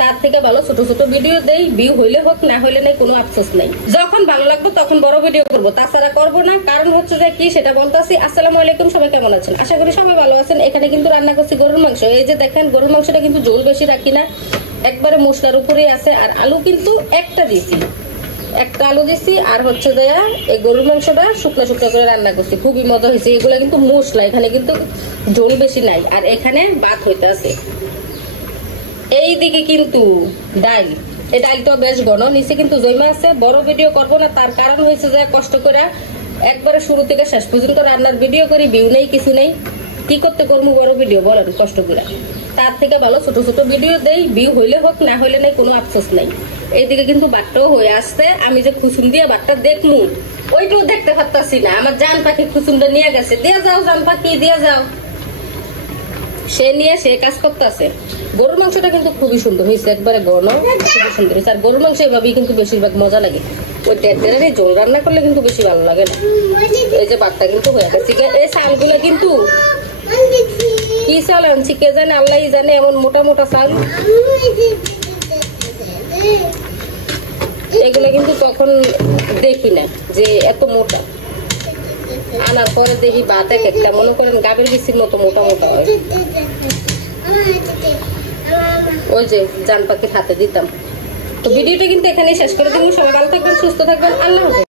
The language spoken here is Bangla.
তার থেকে ভালো ছোট ছোট ভিডিও দেই, ভিউ হইলে হোক না হইলে নাই, কোনো আফসোস নাই। যখন ভালো লাগবে তখন বড় ভিডিও করবো, তাছাড়া করবো না। কারণ হচ্ছে যে কি সেটা বলতেছি। আসসালামু আলাইকুম, সবাই কেমন আছেন? আশা করি সবাই ভালো আছেন। এখানে কিন্তু রান্না করছি গরুর মাংস। এই যে দেখেন, গরুর মাংসটা কিন্তু ঝোল বেশি রাখি না, একবারে মশলার উপরেই আছে। আর আলু কিন্তু একটা দিছি, একটা আলু দিছি। আর হচ্ছে যে এই গরুর মাংসটা শুকনো শুকনো করে রান্না করছি, খুবই মজা হয়েছে। এগুলো কিন্তু মশলা, এখানে কিন্তু ঝোল বেশি নাই। আর এখানে ভাত হইতে আছে। এইদিকে কিন্তু ডাল, এই ডালটা বেশ ঘন নিচে কিন্তু জমা আছে। বড় ভিডিও করবো না, তার কারণ হয়েছে যে কষ্ট করে একবারে শুরু থেকে শেষ পর্যন্ত রান্নার ভিডিও করি, ভিউ নেই কিছু নেই, কি করতে করবো বড় ভিডিও বলেন? কষ্ট করে তার থেকে ভালো ছোট ছোট ভিডিও দেই, ভিউ হইলে হোক না হইলে নাই, কোনো আফসোস নাই। এইদিকে কিন্তু বাটটাও হয়ে আসছে। আমি যে খুসুন দিয়ে বাটটা দেখমু ওইটাও দেখতে পারতাছি না। আমার জান পাখি খুসুনটা নিয়ে গেছে। দিয়ে যাও জান পাখি, দিয়ে যাও। সে নিয়ে সে কাজ করতেছে। গরুর মাংসটা কিন্তু খুবই সুন্দর হয়েছে, একবারে ঘন, খুবই সুন্দর হয়েছে। আর গরুর মাংস এভাবেই কিন্তু বেশিরভাগ মজা লাগে। ওই টেটের ঝোল রান্না করলে কিন্তু বেশি ভালো লাগে না। এই যে ভাতটা কিন্তু হয়ে গেছে। এই চালগুলো কিন্তু কি চাল আনছি কে জানে, আল্লাহ জানে। এমন মোটা মোটা চাল, এগুলো কিন্তু তখন দেখি না যে এত মোটা। আনার পরে দেখি ভাত এক একটা মনে করেন গাভীর বিচির মতো মোটা মোটা হয়। ওই যে জান পাখির হাতে দিতাম। তো ভিডিওটা কিন্তু এখানেই শেষ করে দিব। সবাই ভালো থাকবেন, সুস্থ থাকবেন, আল্লাহ হাফেজ।